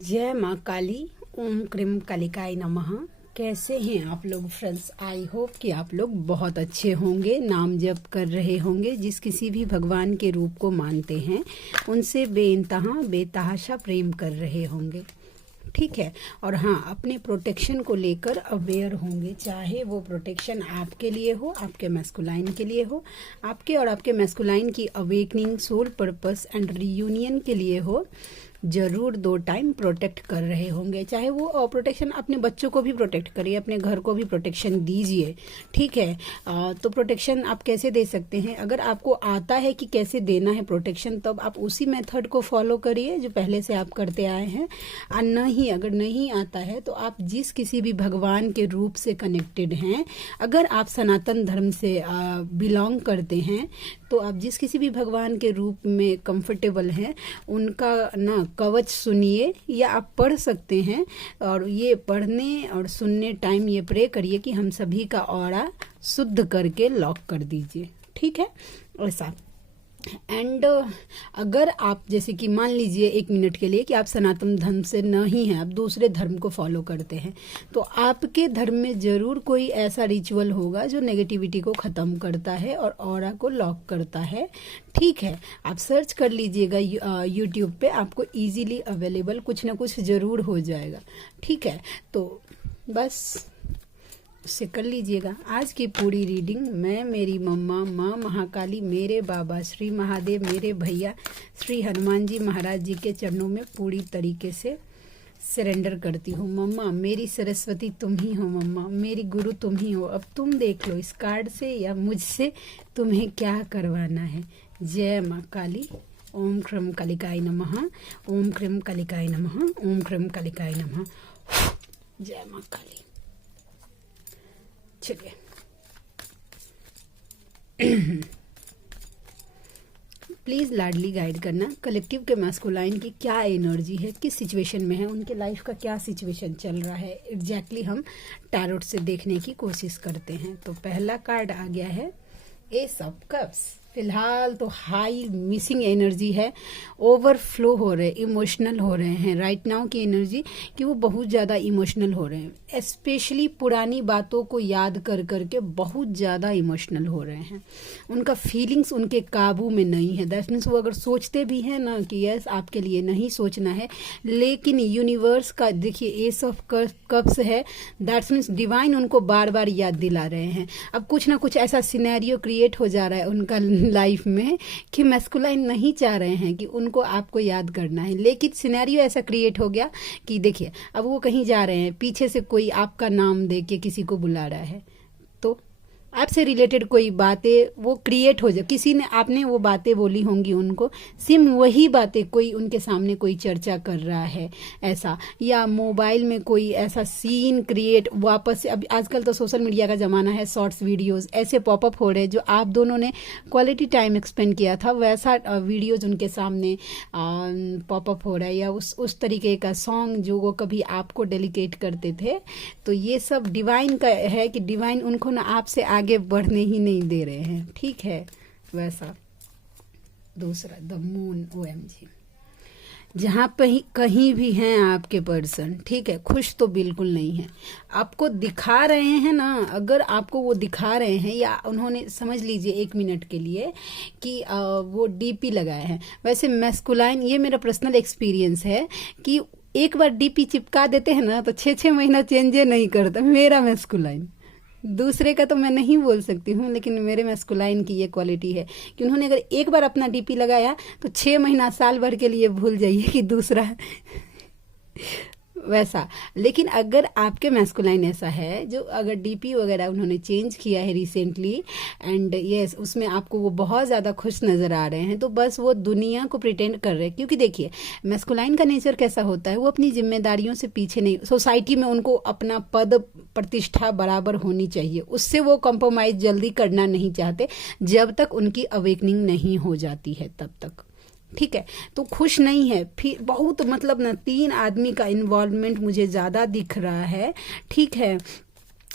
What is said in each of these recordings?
जय माँ काली। ओम क्रीम कालिकाय नमः। कैसे हैं आप लोग फ्रेंड्स? आई होप कि आप लोग बहुत अच्छे होंगे, नाम जप कर रहे होंगे, जिस किसी भी भगवान के रूप को मानते हैं उनसे बेइंतहा बेतहाशा प्रेम कर रहे होंगे। ठीक है। और हाँ, अपने प्रोटेक्शन को लेकर अवेयर होंगे, चाहे वो प्रोटेक्शन आपके लिए हो, आपके मैस्कुलाइन के लिए हो, आपके और आपके मैस्कुलाइन की awakening, soul purpose and reunion के लिए हो। जरूर 2 टाइम प्रोटेक्ट कर रहे होंगे, चाहे वो प्रोटेक्शन अपने बच्चों को भी प्रोटेक्ट करिए, अपने घर को भी प्रोटेक्शन दीजिए। ठीक है। तो प्रोटेक्शन आप कैसे दे सकते हैं? अगर आपको आता है कि कैसे देना है प्रोटेक्शन, तब आप उसी मेथड को फॉलो करिए जो पहले से आप करते आए हैं। और नहीं, अगर नहीं आता है तो आप जिस किसी भी भगवान के रूप से कनेक्टेड हैं, अगर आप सनातन धर्म से बिलोंग करते हैं, तो आप जिस किसी भी भगवान के रूप में कंफर्टेबल हैं, उनका ना कवच सुनिए, या आप पढ़ सकते हैं। और ये पढ़ने और सुनने टाइम ये प्रे करिए कि हम सभी का ऑरा शुद्ध करके लॉक कर दीजिए। ठीक है, ऐसा। एंड अगर आप जैसे कि मान लीजिए 1 मिनट के लिए कि आप सनातन धर्म से नहीं हैं, आप दूसरे धर्म को फॉलो करते हैं, तो आपके धर्म में ज़रूर कोई ऐसा रिचुअल होगा जो नेगेटिविटी को ख़त्म करता है और ऑरा को लॉक करता है। ठीक है, आप सर्च कर लीजिएगा यूट्यूब पे, आपको इजीली अवेलेबल कुछ ना कुछ ज़रूर हो जाएगा। ठीक है, तो बस उससे कर लीजिएगा। आज की पूरी रीडिंग मैं, मेरी मम्मा, माँ महाकाली, मेरे बाबा श्री महादेव, मेरे भैया श्री हनुमान जी महाराज जी के चरणों में पूरी तरीके से सरेंडर करती हूँ। मम्मा मेरी सरस्वती तुम ही हो, मम्मा मेरी गुरु तुम ही हो। अब तुम देख लो इस कार्ड से या मुझसे तुम्हें क्या करवाना है। जय माँ काली। ओम क्रम कालिकाय नमः। ओम क्रम कालिकाय नमः। ओम क्रम कालिकाय नमः। जय माँ काली। चलिए प्लीज़ लाडली गाइड करना कलेक्टिव के मैस्कुलाइन की क्या एनर्जी है, किस सिचुएशन में है, उनके लाइफ का क्या सिचुएशन चल रहा है, एग्जैक्टली हम टैरोट से देखने की कोशिश करते हैं। तो पहला कार्ड आ गया है एस ऑफ कप्स। फिलहाल तो हाई मिसिंग एनर्जी है, ओवरफ्लो हो रहे, इमोशनल हो रहे हैं राइट नाउ की एनर्जी, कि वो बहुत ज़्यादा इमोशनल हो रहे हैं। स्पेशली पुरानी बातों को याद कर करके बहुत ज़्यादा इमोशनल हो रहे हैं। उनका फीलिंग्स उनके काबू में नहीं है। दैट मीन्स वो अगर सोचते भी हैं ना कि यस आपके लिए नहीं सोचना है, लेकिन यूनिवर्स का देखिए एस ऑफ कप्स है, दैट मीन्स डिवाइन उनको बार बार याद दिला रहे हैं। अब कुछ ना कुछ ऐसा सिनेरियो क्रिएट हो जा रहा है उनका लाइफ में कि मैस्कुलाइन नहीं चाह रहे हैं कि उनको आपको याद करना है, लेकिन सिनेरियो ऐसा क्रिएट हो गया कि देखिए अब वो कहीं जा रहे हैं, पीछे से कोई आपका नाम दे के किसी को बुला रहा है, तो आपसे रिलेटेड कोई बातें वो क्रिएट हो जाए, किसी ने आपने वो बातें बोली होंगी उनको, सिम वही बातें कोई उनके सामने कोई चर्चा कर रहा है ऐसा, या मोबाइल में कोई ऐसा सीन क्रिएट वापस से। अब आजकल तो सोशल मीडिया का ज़माना है, शॉर्ट्स वीडियोस ऐसे पॉपअप हो रहे हैं जो आप दोनों ने क्वालिटी टाइम एक्सपेंड किया था, वैसा वीडियोज उनके सामने पॉपअप हो रहा है, या उस तरीके का सॉन्ग जो वो कभी आपको डेडिकेट करते थे। तो ये सब डिवाइन का है कि डिवाइन उनको ना आपसे आगे बढ़ने ही नहीं दे रहे हैं। ठीक है, वैसा। दूसरा द मून, OMG, जहाँ पे कहीं भी हैं आपके पर्सन, ठीक है, खुश तो बिल्कुल नहीं है। आपको दिखा रहे हैं ना, अगर आपको वो दिखा रहे हैं या उन्होंने समझ लीजिए 1 मिनट के लिए कि वो DP लगाए हैं। वैसे मैस्कुलाइन, ये मेरा पर्सनल एक्सपीरियंस है कि एक बार DP चिपका देते हैं ना तो 6-6 महीना चेंजे नहीं करता मेरा मैस्कुलाइन। दूसरे का तो मैं नहीं बोल सकती हूँ, लेकिन मेरे मैस्कुलाइन की ये क्वालिटी है कि उन्होंने अगर एक बार अपना DP लगाया तो 6 महीना साल भर के लिए भूल जाइए कि दूसरा वैसा। लेकिन अगर आपके मैस्कुलाइन ऐसा है जो अगर DP वगैरह उन्होंने चेंज किया है रिसेंटली, एंड यस उसमें आपको वो बहुत ज़्यादा खुश नज़र आ रहे हैं, तो बस वो दुनिया को प्रिटेंड कर रहे हैं। क्योंकि देखिए मैस्कुलाइन का नेचर कैसा होता है, वो अपनी जिम्मेदारियों से पीछे नहीं, सोसाइटी में उनको अपना पद प्रतिष्ठा बराबर होनी चाहिए, उससे वो कॉम्प्रोमाइज़ जल्दी करना नहीं चाहते जब तक उनकी अवेकनिंग नहीं हो जाती है तब तक। ठीक है, तो खुश नहीं है। फिर बहुत मतलब ना 3 आदमी का इन्वॉल्वमेंट मुझे ज़्यादा दिख रहा है। ठीक है,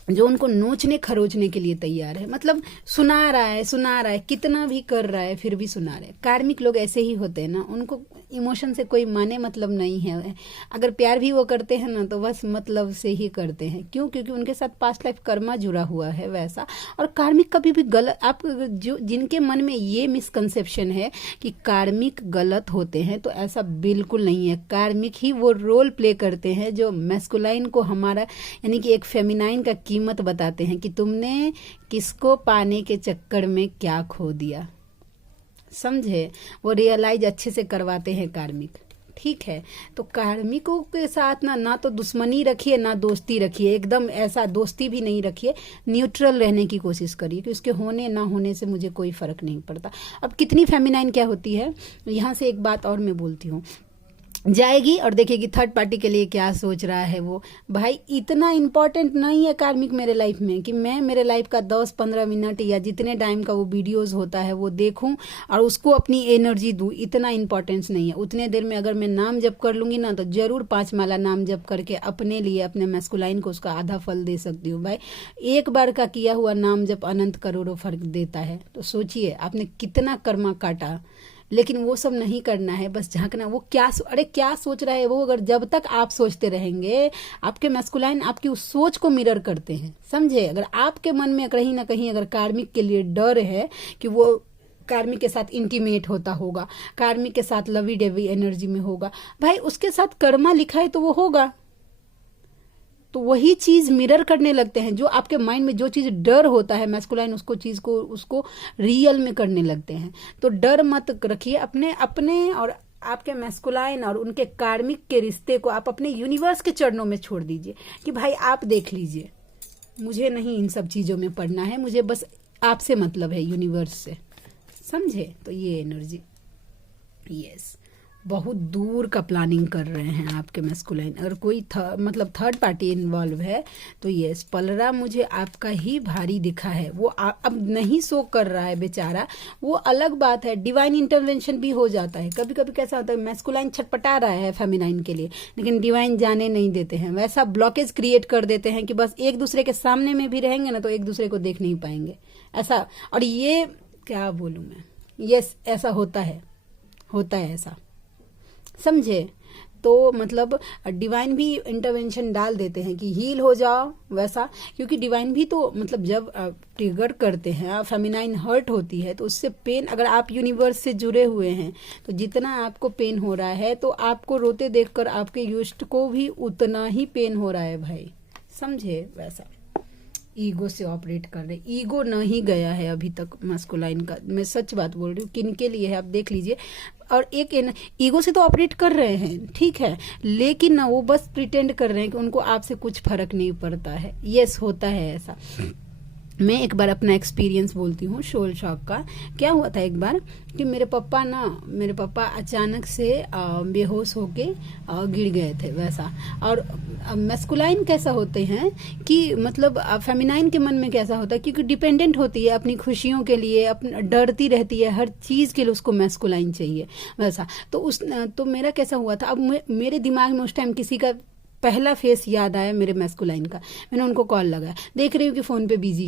जो उनको नोचने खरोचने के लिए तैयार है, मतलब सुना रहा है, कितना भी कर रहा है फिर भी सुना रहे। कार्मिक लोग ऐसे ही होते हैं ना, उनको इमोशन से कोई माने मतलब नहीं है। अगर प्यार भी वो करते हैं ना तो बस मतलब से ही करते हैं। क्यों? क्योंकि उनके साथ पास्ट लाइफ कर्मा जुड़ा हुआ है वैसा। और कार्मिक कभी भी गलत, आप जो जिनके मन में ये मिसकंसेप्शन है कि कार्मिक गलत होते हैं, तो ऐसा बिल्कुल नहीं है। कार्मिक ही वो रोल प्ले करते हैं जो मैस्कुलाइन को हमारा, यानी कि एक फेमिनाइन का कीमत बताते हैं कि तुमने किसको पाने के चक्कर में क्या खो दिया। समझे? वो रियलाइज अच्छे से करवाते हैं कार्मिक। ठीक है, तो कार्मिकों के साथ ना तो दुश्मनी रखिए ना दोस्ती रखिए, एकदम ऐसा दोस्ती भी नहीं रखिए, न्यूट्रल रहने की कोशिश करिए कि उसके होने ना होने से मुझे कोई फर्क नहीं पड़ता। अब कितनी फेमिनाइन क्या होती है, यहाँ से एक बात और मैं बोलती हूँ, जाएगी और देखेगी थर्ड पार्टी के लिए क्या सोच रहा है वो। भाई इतना इम्पोर्टेंट नहीं है कार्मिक मेरे लाइफ में कि मैं मेरे लाइफ का 10-15 मिनट या जितने टाइम का वो वीडियोस होता है वो देखूं और उसको अपनी एनर्जी दूं, इतना इम्पोर्टेंस नहीं है। उतने देर में अगर मैं नाम जप कर लूंगी ना तो जरूर 5 माला नाम जप करके अपने लिए, अपने मैस्कुलाइन को उसका आधा फल दे सकती हूँ। भाई एक बार का किया हुआ नाम जप अनंत करोड़ों फर्क देता है। तो सोचिए आपने कितना कर्मा काटा, लेकिन वो सब नहीं करना है, बस झांकना। वो क्या अरे क्या सोच रहा है वो, अगर जब तक आप सोचते रहेंगे, आपके मैस्कुलाइन आपकी उस सोच को मिरर करते हैं। समझे? अगर आपके मन में कहीं ना कहीं अगर कार्मिक के लिए डर है कि वो कार्मिक के साथ इंटीमेट होता होगा, कार्मिक के साथ लवी डेवी एनर्जी में होगा, भाई उसके साथ कर्मा लिखा है तो वो होगा। तो वही चीज मिरर करने लगते हैं। जो आपके माइंड में जो चीज डर होता है, मैस्कुलाइन उसको रियल में करने लगते हैं। तो डर मत रखिए अपने और आपके मैस्कुलाइन और उनके कार्मिक के रिश्ते को आप अपने यूनिवर्स के चरणों में छोड़ दीजिए कि भाई आप देख लीजिए, मुझे नहीं इन सब चीजों में पड़ना है, मुझे बस आपसे मतलब है, यूनिवर्स से। समझे? तो ये एनर्जी, यस, बहुत दूर का प्लानिंग कर रहे हैं आपके मैस्कुलाइन। अगर कोई मतलब थर्ड पार्टी इन्वॉल्व है तो यस, पलरा मुझे आपका ही भारी दिखा है। वो अब नहीं शो कर रहा है बेचारा, वो अलग बात है। डिवाइन इंटरवेंशन भी हो जाता है। कभी कभी कैसा होता है, मैस्कुलाइन छटपटा रहा है फेमिनाइन के लिए, लेकिन डिवाइन जाने नहीं देते हैं। वैसा ब्लॉकेज क्रिएट कर देते हैं कि बस एक दूसरे के सामने में भी रहेंगे ना तो एक दूसरे को देख नहीं पाएंगे, ऐसा। और ये क्या बोलूं मैं, यस ऐसा होता है ऐसा। समझे? तो मतलब डिवाइन भी इंटरवेंशन डाल देते हैं कि हील हो जाओ वैसा, क्योंकि डिवाइन भी तो मतलब जब ट्रिगर करते हैं, फेमिनाइन हर्ट होती है तो उससे पेन, अगर आप यूनिवर्स से जुड़े हुए हैं तो जितना आपको पेन हो रहा है तो आपको रोते देखकर आपके युष्ट को भी उतना ही पेन हो रहा है भाई। समझे? वैसा ईगो से ऑपरेट कर रहे, ईगो नहीं गया है अभी तक मैस्कुलाइन का। मैं सच बात बोल रही हूँ, किन के लिए है आप देख लीजिए। और एक ईगो से तो ऑपरेट कर रहे हैं, ठीक है, लेकिन ना वो बस प्रिटेंड कर रहे हैं कि उनको आपसे कुछ फर्क नहीं पड़ता है। यस, होता है ऐसा। मैं एक बार अपना एक्सपीरियंस बोलती हूँ सोल शॉक का। क्या हुआ था एक बार कि मेरे पापा अचानक से बेहोश होके गिर गए थे वैसा। और मैस्कुलाइन कैसा होते हैं कि मतलब फेमिनाइन के मन में कैसा होता है, क्योंकि डिपेंडेंट होती है अपनी खुशियों के लिए, डरती रहती है हर चीज के लिए, उसको मैस्कुलाइन चाहिए वैसा। तो मेरा कैसा हुआ था, अब मेरे दिमाग में उस टाइम किसी का पहला फेस याद आया मेरे मैस्कुलाइन का। मैंने उनको कॉल लगाया, देख रही हूँ कि फोन पे बिजी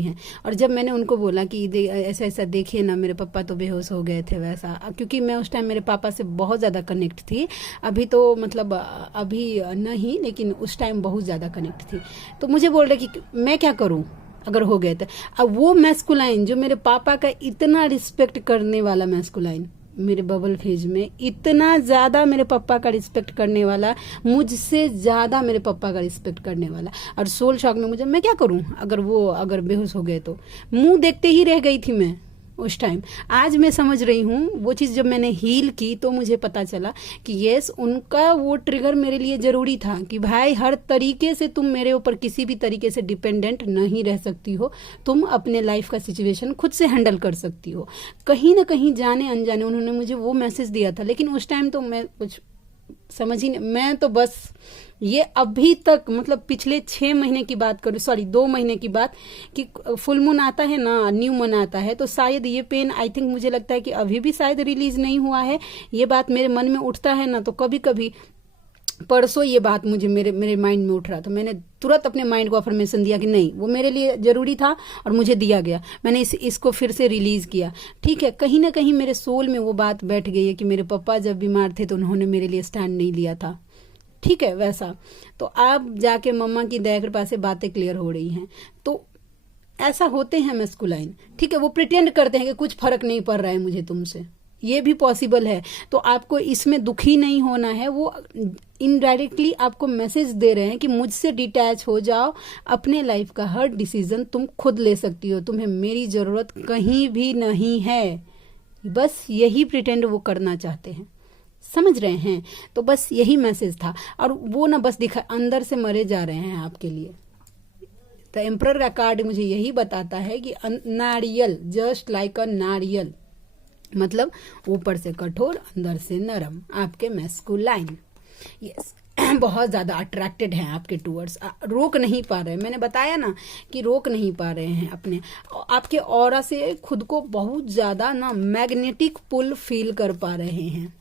हैं। और जब मैंने उनको बोला कि ऐसा ऐसा देखिए ना, मेरे पापा तो बेहोश हो गए थे वैसा, क्योंकि मैं उस टाइम मेरे पापा से बहुत ज़्यादा कनेक्ट थी। अभी तो मतलब अभी नहीं, लेकिन उस टाइम बहुत ज़्यादा कनेक्ट थी। तो मुझे बोल रहे कि मैं क्या करूँ अगर हो गए थे। अब वो मैस्कुलाइन जो मेरे पापा का इतना रिस्पेक्ट करने वाला मैस्कुलाइन, मेरे बबल फेज में इतना ज्यादा मेरे पापा का रिस्पेक्ट करने वाला, मुझसे ज्यादा मेरे पापा का रिस्पेक्ट करने वाला, और सोल शॉक में मैं क्या करूं अगर बेहोश हो गए तो। मुंह देखते ही रह गई थी मैं उस टाइम। आज मैं समझ रही हूँ वो चीज़ जब मैंने हील की तो मुझे पता चला कि यस, उनका वो ट्रिगर मेरे लिए ज़रूरी था कि भाई हर तरीके से तुम मेरे ऊपर किसी भी तरीके से डिपेंडेंट नहीं रह सकती हो, तुम अपने लाइफ का सिचुएशन खुद से हैंडल कर सकती हो। कहीं ना कहीं जाने अनजाने उन्होंने मुझे वो मैसेज दिया था, लेकिन उस टाइम तो मैं कुछ समझ ही नहीं। मैं तो बस ये अभी तक मतलब पिछले 6 महीने की बात करूँ, 2 महीने की बात, कि फुल मून आता है ना, न्यू मून आता है, तो शायद ये पेन आई थिंक मुझे लगता है कि अभी भी शायद रिलीज नहीं हुआ है। ये बात मेरे मन में उठता है ना तो कभी कभी परसों ये बात मुझे मेरे मेरे माइंड में उठ रहा था, मैंने तुरंत अपने माइंड को अफर्मेशन दिया कि नहीं, वो मेरे लिए जरूरी था और मुझे दिया गया। मैंने इसको फिर से रिलीज किया। ठीक है, कहीं ना कहीं मेरे सोल में वो बात बैठ गई है कि मेरे पापा जब बीमार थे तो उन्होंने मेरे लिए स्टैंड नहीं लिया था। ठीक है, वैसा तो आप जाके मम्मा की दया कृपा से बातें क्लियर हो रही हैं। तो ऐसा होते हैं मैस्कुलाइन। ठीक है, वो प्रिटेंड करते हैं कि कुछ फर्क नहीं पड़ रहा है मुझे तुमसे, ये भी पॉसिबल है। तो आपको इसमें दुखी नहीं होना है। वो इनडायरेक्टली आपको मैसेज दे रहे हैं कि मुझसे डिटैच हो जाओ, अपने लाइफ का हर डिसीजन तुम खुद ले सकती हो, तुम्हें मेरी जरूरत कहीं भी नहीं है। बस यही प्रिटेंड वो करना चाहते हैं, समझ रहे हैं? तो बस यही मैसेज था। और वो ना बस दिखा, अंदर से मरे जा रहे हैं आपके लिए। तो एम्परर का कार्ड मुझे यही बताता है कि नारियल, जस्ट लाइक अ नारियल, मतलब ऊपर से कठोर अंदर से नरम, आपके मैस्कुलाइन। यस बहुत ज्यादा अट्रैक्टेड हैं आपके टूवर्ड्स, रोक नहीं पा रहे। मैंने बताया ना कि रोक नहीं पा रहे हैं अपने, आपके ऑरा से खुद को बहुत ज्यादा ना मैग्नेटिक पुल फील कर पा रहे हैं।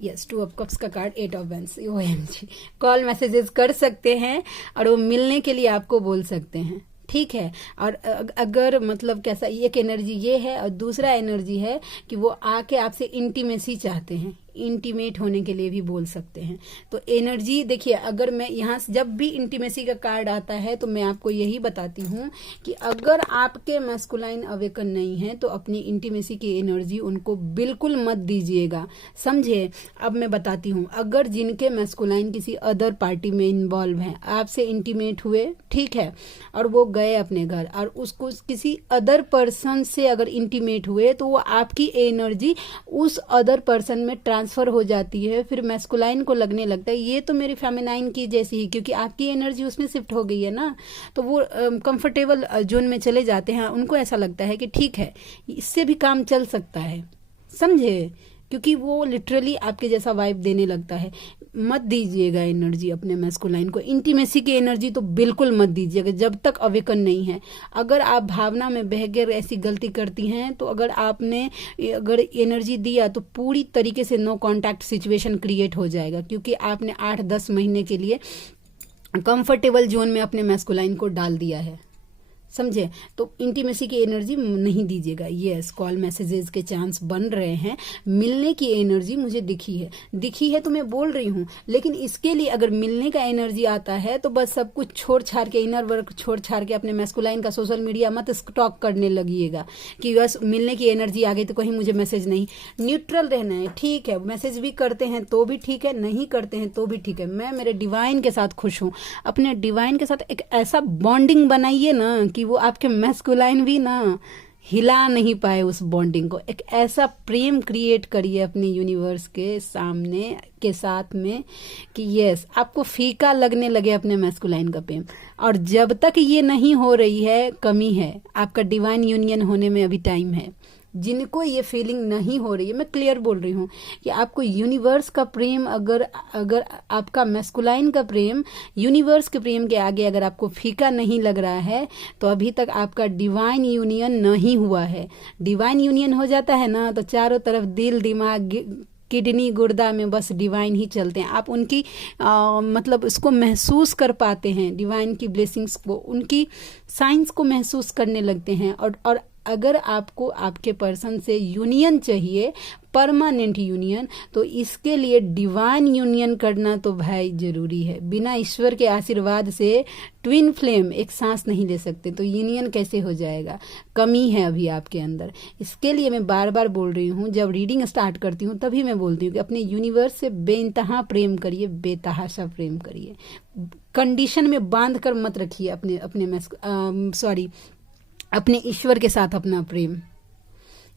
यस, 2 ऑफ कप्स का card, 8 of wands. OMG, call messages कर सकते हैं और वो मिलने के लिए आपको बोल सकते हैं। ठीक है, और अगर मतलब कैसा, एक एनर्जी ये है और दूसरा एनर्जी है कि वो आके आपसे इंटीमेसी चाहते हैं, इंटीमेट होने के लिए भी बोल सकते हैं। तो एनर्जी देखिए, अगर मैं यहाँ जब भी इंटीमेसी का कार्ड आता है तो मैं आपको यही बताती हूँ कि अगर आपके मैस्कुलाइन अवेकन नहीं है तो अपनी इंटीमेसी की एनर्जी उनको बिल्कुल मत दीजिएगा, समझे? अब मैं बताती हूँ, अगर जिनके मैस्कुलाइन किसी अदर पार्टी में इन्वॉल्व हैं, आपसे इंटीमेट हुए, ठीक है, और वो गए अपने घर और उसको किसी अदर पर्सन से अगर इंटीमेट हुए तो वो आपकी एनर्जी उस अदर पर्सन में ट्रांसफर हो जाती है। फिर मैस्कुलाइन को लगने लगता है ये तो मेरी फेमिनाइन की जैसी ही, क्योंकि आपकी एनर्जी उसमें शिफ्ट हो गई है ना। तो वो कंफर्टेबल जोन में चले जाते हैं, उनको ऐसा लगता है कि ठीक है इससे भी काम चल सकता है, समझे? क्योंकि वो लिटरली आपके जैसा वाइब देने लगता है। मत दीजिएगा एनर्जी अपने मैस्कुलाइन को, इंटीमेसी की एनर्जी तो बिल्कुल मत दीजिएगा जब तक अवेकन नहीं है। अगर आप भावना में बहकर ऐसी गलती करती हैं तो अगर आपने अगर एनर्जी दिया तो पूरी तरीके से नो कांटेक्ट सिचुएशन क्रिएट हो जाएगा, क्योंकि आपने 8-10 महीने के लिए कंफर्टेबल जोन में अपने मैस्कुलाइन को डाल दिया है, समझे? तो इंटीमेसी की एनर्जी नहीं दीजिएगा। यस, कॉल मैसेजेस के चांस बन रहे हैं, मिलने की एनर्जी मुझे दिखी है तो मैं बोल रही हूँ। लेकिन इसके लिए अगर मिलने का एनर्जी आता है तो बस सब कुछ छोड़ छाड़ के, इनर वर्क छोड़ छाड़ के अपने मैस्कुलाइन का सोशल मीडिया मत स्टॉक करने लगिएगा कि बस मिलने की एनर्जी आ गई तो कहीं मुझे मैसेज नहीं। न्यूट्रल रहना है, ठीक है, मैसेज भी करते हैं तो भी ठीक है, नहीं करते हैं तो भी ठीक है। मैं मेरे डिवाइन के साथ खुश हूँ। अपने डिवाइन के साथ एक ऐसा बॉन्डिंग बनाइए ना कि वो आपके मैस्कुलाइन भी ना हिला नहीं पाए उस बॉन्डिंग को। एक ऐसा प्रेम क्रिएट करिए अपने यूनिवर्स के सामने के साथ में कि यस, आपको फीका लगने लगे अपने मैस्कुलाइन का प्रेम। और जब तक ये नहीं हो रही है, कमी है, आपका डिवाइन यूनियन होने में अभी टाइम है। जिनको ये फीलिंग नहीं हो रही है, मैं क्लियर बोल रही हूँ कि आपको यूनिवर्स का प्रेम, अगर आपका मैस्कुलाइन का प्रेम यूनिवर्स के प्रेम के आगे अगर आपको फीका नहीं लग रहा है तो अभी तक आपका डिवाइन यूनियन नहीं हुआ है। डिवाइन यूनियन हो जाता है ना तो चारों तरफ दिल, दिमाग, किडनी, गुर्दा में बस डिवाइन ही चलते हैं। आप उनकी मतलब उसको महसूस कर पाते हैं, डिवाइन की ब्लेसिंग्स को, उनकी साइंस को महसूस करने लगते हैं। और अगर आपको आपके पर्सन से यूनियन चाहिए, परमानेंट यूनियन, तो इसके लिए डिवाइन यूनियन करना तो भाई जरूरी है। बिना ईश्वर के आशीर्वाद से ट्विन फ्लेम एक सांस नहीं ले सकते, तो यूनियन कैसे हो जाएगा? कमी है अभी आपके अंदर। इसके लिए मैं बार बार बोल रही हूँ, जब रीडिंग स्टार्ट करती हूँ तभी मैं बोलती हूँ कि अपने यूनिवर्स से बेइंतहा प्रेम करिए, बेतहाशा प्रेम करिए। कंडीशन में बांध कर मत रखिए अपने ईश्वर के साथ अपना प्रेम।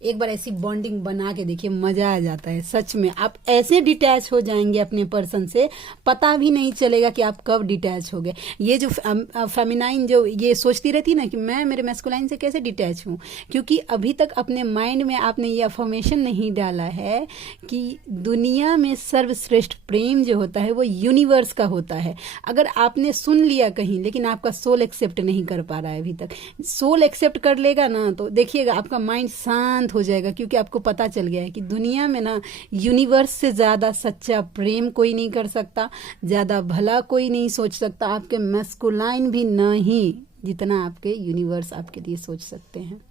एक बार ऐसी बॉन्डिंग बना के देखिए, मजा आ जाता है सच में। आप ऐसे डिटैच हो जाएंगे अपने पर्सन से, पता भी नहीं चलेगा कि आप कब डिटैच हो गए। ये जो फेमिनाइन जो ये सोचती रहती है ना कि मैं मेरे मैस्कुलाइन से कैसे डिटैच हूँ, क्योंकि अभी तक अपने माइंड में आपने ये अफर्मेशन नहीं डाला है कि दुनिया में सर्वश्रेष्ठ प्रेम जो होता है वो यूनिवर्स का होता है। अगर आपने सुन लिया कहीं, लेकिन आपका सोल एक्सेप्ट नहीं कर पा रहा है अभी तक, सोल एक्सेप्ट कर लेगा ना तो देखिएगा आपका माइंड शांत हो जाएगा, क्योंकि आपको पता चल गया है कि दुनिया में ना यूनिवर्स से ज़्यादा सच्चा प्रेम कोई नहीं कर सकता, ज़्यादा भला कोई नहीं सोच सकता, आपके मैस्कुलाइन भी नहीं, जितना आपके यूनिवर्स आपके लिए सोच सकते हैं।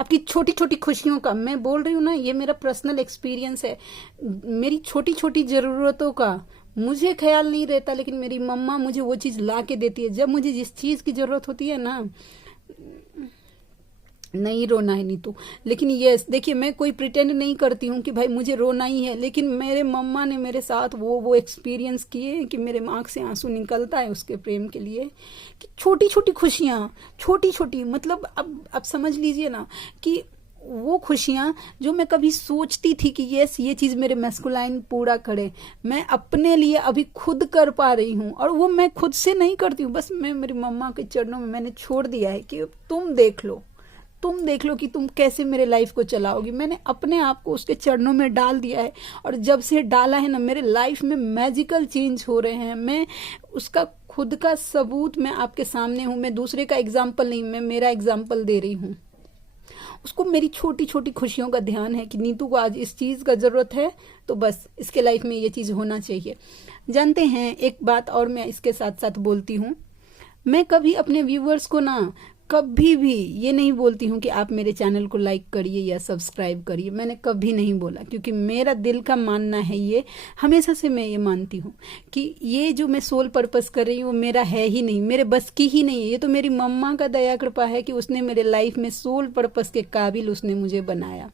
आपकी छोटी छोटी खुशियों का, मैं बोल रही हूँ ना, ये मेरा पर्सनल एक्सपीरियंस है। मेरी छोटी छोटी ज़रूरतों का मुझे ख्याल नहीं रहता, लेकिन मेरी मम्मा मुझे वो चीज़ ला के देती है। जब मुझे जिस चीज़ की ज़रूरत होती है ना, नहीं रोना है नीतू, लेकिन ये देखिए, मैं कोई प्रिटेंड नहीं करती हूँ कि भाई मुझे रोना ही है, लेकिन मेरे मम्मा ने मेरे साथ वो एक्सपीरियंस किए कि मेरे आँख से आंसू निकलता है उसके प्रेम के लिए, कि छोटी छोटी खुशियाँ, छोटी छोटी, मतलब अब समझ लीजिए ना कि वो खुशियाँ जो मैं कभी सोचती थी कि यस ये चीज़ मेरे मैस्कुलाइन पूरा करे, मैं अपने लिए अभी खुद कर पा रही हूँ। और वो मैं खुद से नहीं करती हूँ, बस मैं मेरी मम्मा के चरणों में मैंने छोड़ दिया है कि तुम देख लो कि तुम कैसे मेरे लाइफ को चलाओगी। मैंने अपने आप को उसके चरणों में डाल दिया है, और जब से डाला है ना, मेरे लाइफ में मैजिकल चेंज हो रहे हैं। मैं उसका खुद का सबूत मैं आपके सामने हूँ, मैं दूसरे का एग्जाम्पल नहीं, मैं मेरा एग्जाम्पल दे रही हूँ। उसको मेरी छोटी छोटी खुशियों का ध्यान है कि नीतू को आज इस चीज़ का ज़रूरत है, तो बस इसके लाइफ में ये चीज़ होना चाहिए। जानते हैं, एक बात और मैं इसके साथ साथ बोलती हूँ, मैं कभी अपने व्यूवर्स को ना कभी भी ये नहीं बोलती हूँ कि आप मेरे चैनल को लाइक करिए या सब्सक्राइब करिए, मैंने कभी नहीं बोला, क्योंकि मेरा दिल का मानना है, ये हमेशा से मैं ये मानती हूँ कि ये जो मैं सोल पर्पस कर रही हूँ वो मेरा है ही नहीं, मेरे बस की ही नहीं है। ये तो मेरी मम्मा का दया कृपा है कि उसने मेरे लाइफ में सोल पर्पस के काबिल उसने मुझे बनाया,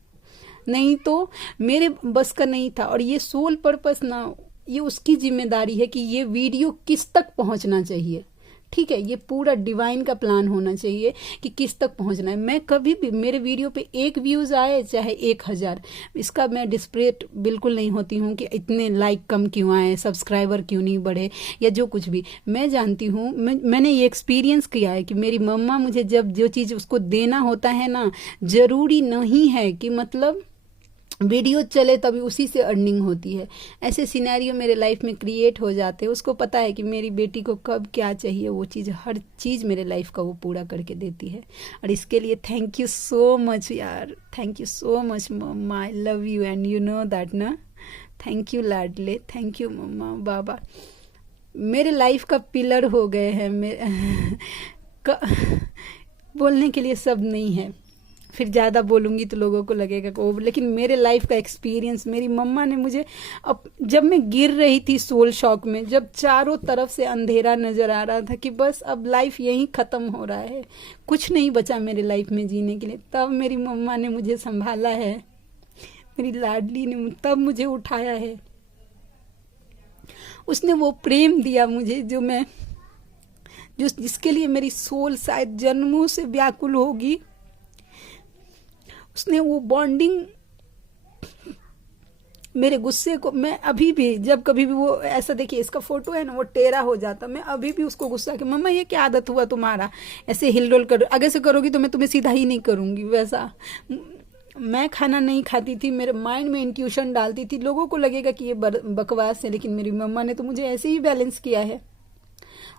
नहीं तो मेरे बस का नहीं था। और ये सोल पर्पस ना, ये उसकी जिम्मेदारी है कि ये वीडियो किस तक पहुँचना चाहिए, ठीक है, ये पूरा डिवाइन का प्लान होना चाहिए कि किस तक पहुंचना है। मैं कभी भी मेरे वीडियो पे एक व्यूज़ आए चाहे 1000, इसका मैं डिस्प्रेट बिल्कुल नहीं होती हूँ कि इतने लाइक कम क्यों आए, सब्सक्राइबर क्यों नहीं बढ़े, या जो कुछ भी। मैं जानती हूँ, मैंने ये एक्सपीरियंस किया है कि मेरी मम्मा मुझे जब जो चीज़ उसको देना होता है ना, ज़रूरी नहीं है कि मतलब वीडियो चले तभी उसी से अर्निंग होती है। ऐसे सिनेरियो मेरे लाइफ में क्रिएट हो जाते हैं। उसको पता है कि मेरी बेटी को कब क्या चाहिए, वो चीज़, हर चीज़ मेरे लाइफ का वो पूरा करके देती है। और इसके लिए थैंक यू सो मच यार, thank you so much mama, I love you and you know that ना। थैंक यू लाडले, थैंक यू मम्मा बाबा, मेरे लाइफ का पिलर हो गए हैं। बोलने के लिए सब नहीं है, फिर ज़्यादा बोलूँगी तो लोगों को लगेगा कि लेकिन मेरे लाइफ का एक्सपीरियंस, मेरी मम्मा ने मुझे जब मैं गिर रही थी सोल शॉक में, जब चारों तरफ से अंधेरा नज़र आ रहा था कि बस अब लाइफ यहीं ख़त्म हो रहा है, कुछ नहीं बचा मेरे लाइफ में जीने के लिए, तब मेरी मम्मा ने मुझे संभाला है, मेरी लाडली ने तब मुझे उठाया है। उसने वो प्रेम दिया मुझे जिसके लिए मेरी सोल शायद जन्मों से व्याकुल होगी। उसने वो बॉन्डिंग, मेरे गुस्से को, मैं अभी भी जब कभी भी वो ऐसा, देखिए इसका फोटो है ना, वो टेढ़ा हो जाता, मैं अभी भी उसको गुस्सा कि मम्मा ये क्या आदत हुआ तुम्हारा, ऐसे हिल डोल कर आगे से करोगी तो मैं तुम्हें सीधा ही नहीं करूँगी। वैसा मैं खाना नहीं खाती थी, मेरे माइंड में इंट्यूशन डालती थी, लोगों को लगेगा कि ये बकवास है, लेकिन मेरी मम्मा ने तो मुझे ऐसे ही बैलेंस किया है।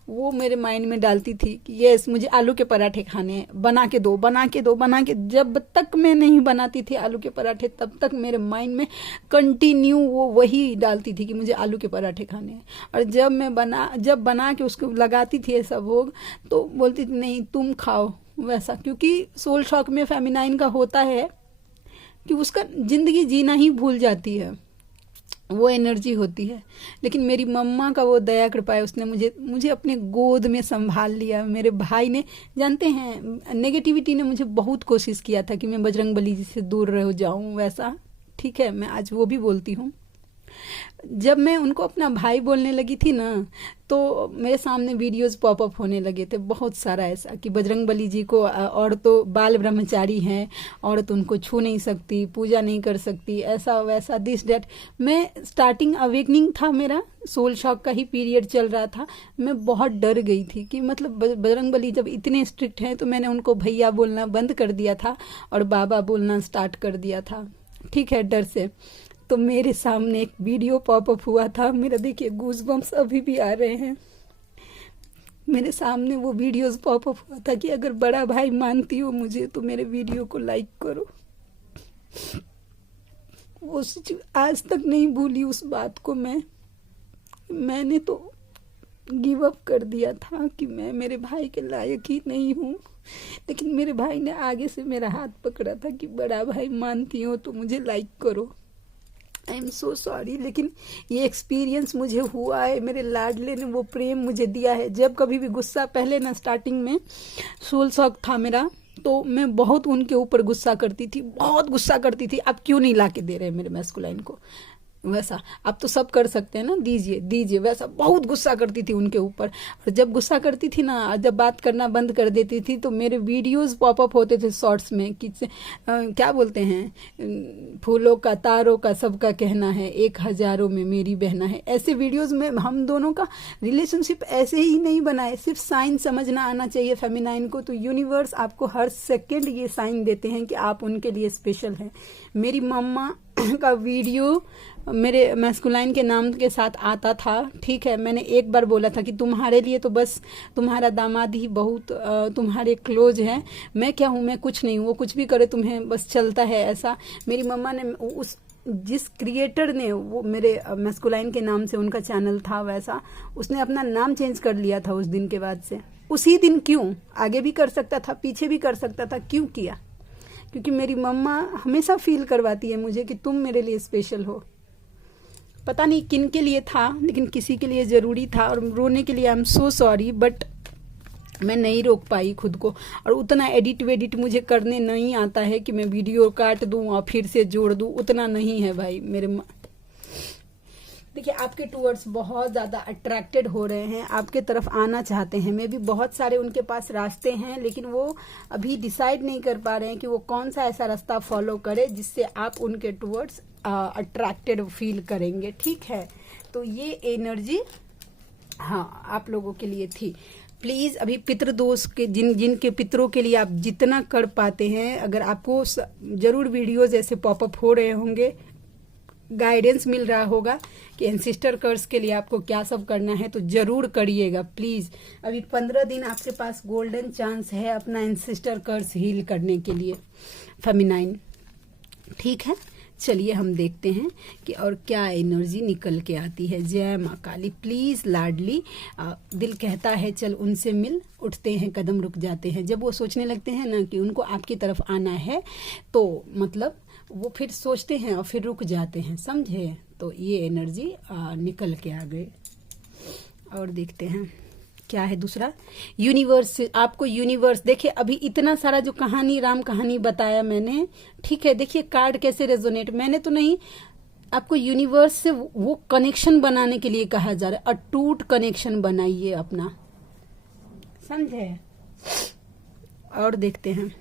वो मेरे माइंड में डालती थी कि यस मुझे आलू के पराठे खाने हैं, बना के दो, बना के दो, बना के। जब तक मैं नहीं बनाती थी आलू के पराठे, तब तक मेरे माइंड में कंटिन्यू वो वही डालती थी कि मुझे आलू के पराठे खाने हैं। और जब बना के उसको लगाती थी ऐसा भोग, तो बोलती थी नहीं तुम खाओ, वैसा। क्योंकि सोल शॉक में फेमिनाइन का होता है कि उसका जिंदगी जीना ही भूल जाती है, वो एनर्जी होती है। लेकिन मेरी मम्मा का वो दया कृपा है, उसने मुझे अपने गोद में संभाल लिया। मेरे भाई ने, जानते हैं, नेगेटिविटी ने मुझे बहुत कोशिश किया था कि मैं बजरंगबली जी से दूर रह जाऊं, वैसा, ठीक है, मैं आज वो भी बोलती हूँ। जब मैं उनको अपना भाई बोलने लगी थी ना, तो मेरे सामने वीडियोस पॉपअप होने लगे थे बहुत सारा ऐसा कि बजरंगबली जी को, और तो बाल ब्रह्मचारी हैं, औरत उनको छू नहीं सकती, पूजा नहीं कर सकती, ऐसा वैसा, दिस डैट। मैं स्टार्टिंग अवेकनिंग था मेरा, सोल शॉक का ही पीरियड चल रहा था। मैं बहुत डर गई थी कि मतलब बजरंगबली जब इतने स्ट्रिक्ट हैं, तो मैंने उनको भैया बोलना बंद कर दिया था और बाबा बोलना स्टार्ट कर दिया था, ठीक है, डर से। तो मेरे सामने एक वीडियो पॉपअप हुआ था, मेरा देखिए गूज़बम्प्स अभी भी आ रहे हैं। मेरे सामने वो वीडियोस पॉपअप हुआ था कि अगर बड़ा भाई मानती हो मुझे तो मेरे वीडियो को लाइक करो। वो आज तक नहीं भूली उस बात को। मैंने तो गिव अप कर दिया था कि मैं मेरे भाई के लायक ही नहीं हूँ, लेकिन मेरे भाई ने आगे से मेरा हाथ पकड़ा था कि बड़ा भाई मानती हो तो मुझे लाइक करो। आई एम सो सॉरी, लेकिन ये एक्सपीरियंस मुझे हुआ है। मेरे लाडले ने वो प्रेम मुझे दिया है। जब कभी भी गुस्सा, पहले ना स्टार्टिंग में सोल शॉक था मेरा, तो मैं बहुत उनके ऊपर गुस्सा करती थी, बहुत गुस्सा करती थी। अब क्यों नहीं ला के दे रहे मेरे मैस्कुलाइन को वैसा, अब तो सब कर सकते हैं ना, दीजिए दीजिए, वैसा बहुत गुस्सा करती थी उनके ऊपर। और जब गुस्सा करती थी ना, जब बात करना बंद कर देती थी, तो मेरे वीडियोस पॉपअप होते थे शॉर्ट्स में कि क्या बोलते हैं, फूलों का तारों का सबका कहना है, एक हजारों में मेरी बहना है। ऐसे वीडियोस में हम दोनों का रिलेशनशिप ऐसे ही नहीं बनाए, सिर्फ साइन समझना आना चाहिए फेमिनाइन को। तो यूनिवर्स आपको हर सेकेंड ये साइन देते हैं कि आप उनके लिए स्पेशल हैं। मेरी मम्मा का वीडियो मेरे मैस्कुलाइन के नाम के साथ आता था, ठीक है। मैंने एक बार बोला था कि तुम्हारे लिए तो बस तुम्हारा दामाद ही बहुत तुम्हारे क्लोज है, मैं क्या हूँ, मैं कुछ नहीं हूँ, वो कुछ भी करे तुम्हें बस चलता है, ऐसा। मेरी मम्मा ने उस जिस क्रिएटर ने वो मेरे मैस्कुलाइन के नाम से उनका चैनल था वैसा, उसने अपना नाम चेंज कर लिया था उस दिन के बाद से। उसी दिन क्यों, आगे भी कर सकता था, पीछे भी कर सकता था, क्यों किया? क्योंकि मेरी मम्मा हमेशा फील करवाती है मुझे कि तुम मेरे लिए स्पेशल हो। पता नहीं किन के लिए था, लेकिन किसी के लिए ज़रूरी था। और रोने के लिए I am so sorry, but मैं नहीं रोक पाई खुद को। और उतना एडिट वेडिट मुझे करने नहीं आता है कि मैं वीडियो काट दूं और फिर से जोड़ दूं, उतना नहीं है भाई मेरे। देखिए, आपके टूवर्ड्स बहुत ज़्यादा अट्रैक्टेड हो रहे हैं, आपके तरफ आना चाहते हैं। मे भी बहुत सारे उनके पास रास्ते हैं, लेकिन वो अभी डिसाइड नहीं कर पा रहे हैं कि वो कौन सा ऐसा रास्ता फॉलो करे जिससे आप उनके टूवर्ड्स अट्रैक्टेड फील करेंगे, ठीक है। तो ये एनर्जी हाँ आप लोगों के लिए थी। प्लीज़ अभी पितृदोष के जिनके पितरों के लिए आप जितना कर पाते हैं, अगर आपको ज़रूर वीडियोज़ ऐसे पॉपअप हो रहे होंगे, गाइडेंस मिल रहा होगा कि एंसिस्टर कर्स के लिए आपको क्या सब करना है, तो ज़रूर करिएगा प्लीज़। अभी 15 दिन आपके पास गोल्डन चांस है अपना एंसिस्टर कर्स हील करने के लिए फेमिनाइन, ठीक है। चलिए हम देखते हैं कि और क्या एनर्जी निकल के आती है। जय माँ काली। प्लीज़ लाडली, दिल कहता है चल उनसे मिल, उठते हैं कदम रुक जाते हैं। जब वो सोचने लगते हैं ना कि उनको आपकी तरफ आना है, तो मतलब वो फिर सोचते हैं और फिर रुक जाते हैं, समझे। तो ये एनर्जी निकल के आ गई। और देखते हैं क्या है दूसरा। यूनिवर्स, आपको यूनिवर्स, देखिए अभी इतना सारा जो कहानी, राम कहानी बताया मैंने, ठीक है। देखिए कार्ड कैसे रेजोनेट, मैंने तो नहीं, आपको यूनिवर्स से वो कनेक्शन बनाने के लिए कहा जा रहा है। अटूट कनेक्शन बनाइए अपना, समझे। और देखते हैं,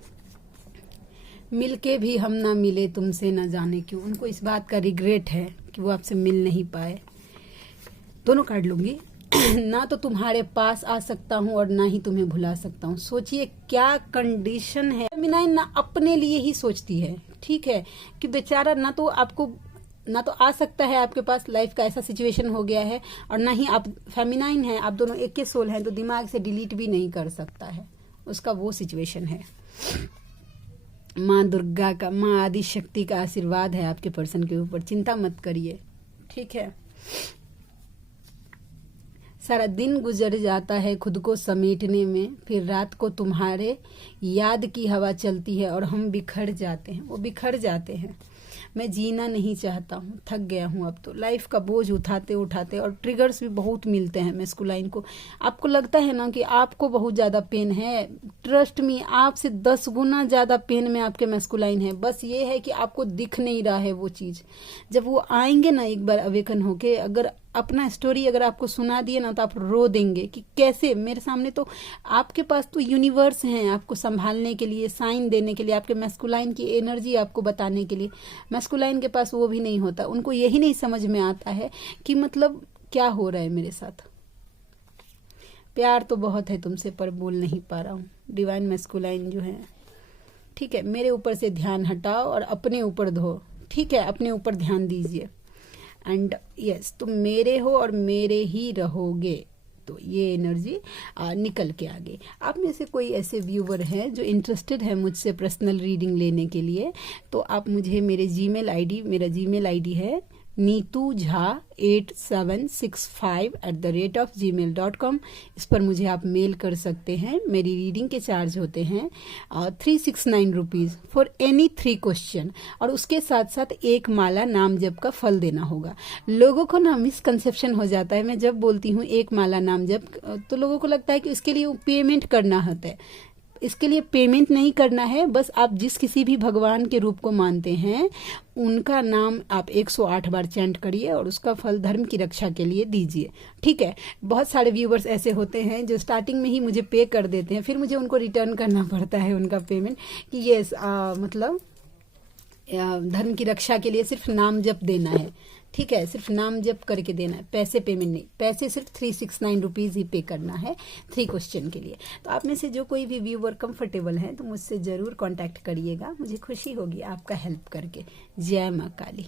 मिलके भी हम ना मिले तुमसे, ना जाने क्यों। उनको इस बात का रिग्रेट है कि वो आपसे मिल नहीं पाए। दोनों कार्ड लूंगी। ना तो तुम्हारे पास आ सकता हूँ और ना ही तुम्हें भुला सकता हूँ। सोचिए क्या कंडीशन है। फेमिनाइन ना अपने लिए ही सोचती है, ठीक है, कि बेचारा ना तो आपको, ना तो आ सकता है आपके पास, लाइफ का ऐसा सिचुएशन हो गया है, और ना ही आप फेमिनाइन है, आप दोनों एक के सोल हैं, तो दिमाग से डिलीट भी नहीं कर सकता है, उसका वो सिचुएशन है। माँ दुर्गा का, माँ आदि शक्ति का आशीर्वाद है आपके पर्सन के ऊपर, चिंता मत करिए, ठीक है। सारा दिन गुजर जाता है खुद को समेटने में, फिर रात को तुम्हारे याद की हवा चलती है और हम बिखर जाते हैं। वो बिखर जाते हैं। मैं जीना नहीं चाहता हूँ, थक गया हूँ अब तो, लाइफ का बोझ उठाते उठाते। और ट्रिगर्स भी बहुत मिलते हैं मैस्कुलाइन को। आपको लगता है ना कि आपको बहुत ज़्यादा पेन है, ट्रस्ट मी, आपसे 10 गुना ज़्यादा पेन में आपके मैस्कुलाइन है। बस ये है कि आपको दिख नहीं रहा है वो चीज़। जब वो आएंगे ना एक बार अवेकन होके, अगर अपना स्टोरी अगर आपको सुना दिए ना, तो आप रो देंगे कि कैसे मेरे सामने तो, आपके पास तो यूनिवर्स हैं आपको संभालने के लिए, साइन देने के लिए, आपके मैस्कुलाइन की एनर्जी आपको बताने के लिए। मैस्कुलाइन के पास वो भी नहीं होता, उनको यही नहीं समझ में आता है कि मतलब क्या हो रहा है मेरे साथ। प्यार तो बहुत है तुमसे पर बोल नहीं पा रहा हूँ। डिवाइन मैस्कुलाइन जो है, ठीक है, मेरे ऊपर से ध्यान हटाओ और अपने ऊपर धो, ठीक है, अपने ऊपर ध्यान दीजिए। एंड यस, तुम मेरे हो और मेरे ही रहोगे, तो ये एनर्जी निकल के आ गई। आप में से कोई ऐसे व्यूवर हैं जो इंटरेस्टेड है मुझसे पर्सनल रीडिंग लेने के लिए, तो आप मुझे मेरा जीमेल आईडी है neetuja8765@gmail.com। इस पर मुझे आप मेल कर सकते हैं। मेरी रीडिंग के चार्ज होते हैं 369 रुपीज़ फॉर एनी 3 क्वेश्चन, और उसके साथ साथ एक माला नाम जप का फल देना होगा। लोगों को ना मिसकंसेप्शन हो जाता है, मैं जब बोलती हूँ एक माला नाम जप, तो लोगों को लगता है कि इसके लिए पेमेंट करना होता है। इसके लिए पेमेंट नहीं करना है, बस आप जिस किसी भी भगवान के रूप को मानते हैं उनका नाम आप 108 बार चैंट करिए और उसका फल धर्म की रक्षा के लिए दीजिए, ठीक है। बहुत सारे व्यूवर्स ऐसे होते हैं जो स्टार्टिंग में ही मुझे पे कर देते हैं, फिर मुझे उनको रिटर्न करना पड़ता है उनका पेमेंट कि ये मतलब धर्म की रक्षा के लिए सिर्फ नाम जप देना है, ठीक है, सिर्फ नाम जप करके देना है, पैसे पेमेंट नहीं, पैसे सिर्फ 369 रुपीज़ ही पे करना है 3 क्वेश्चन के लिए। तो आप में से जो कोई भी व्यूवर कंफर्टेबल है तो मुझसे ज़रूर कांटेक्ट करिएगा, मुझे खुशी होगी आपका हेल्प करके। जय माँ काली।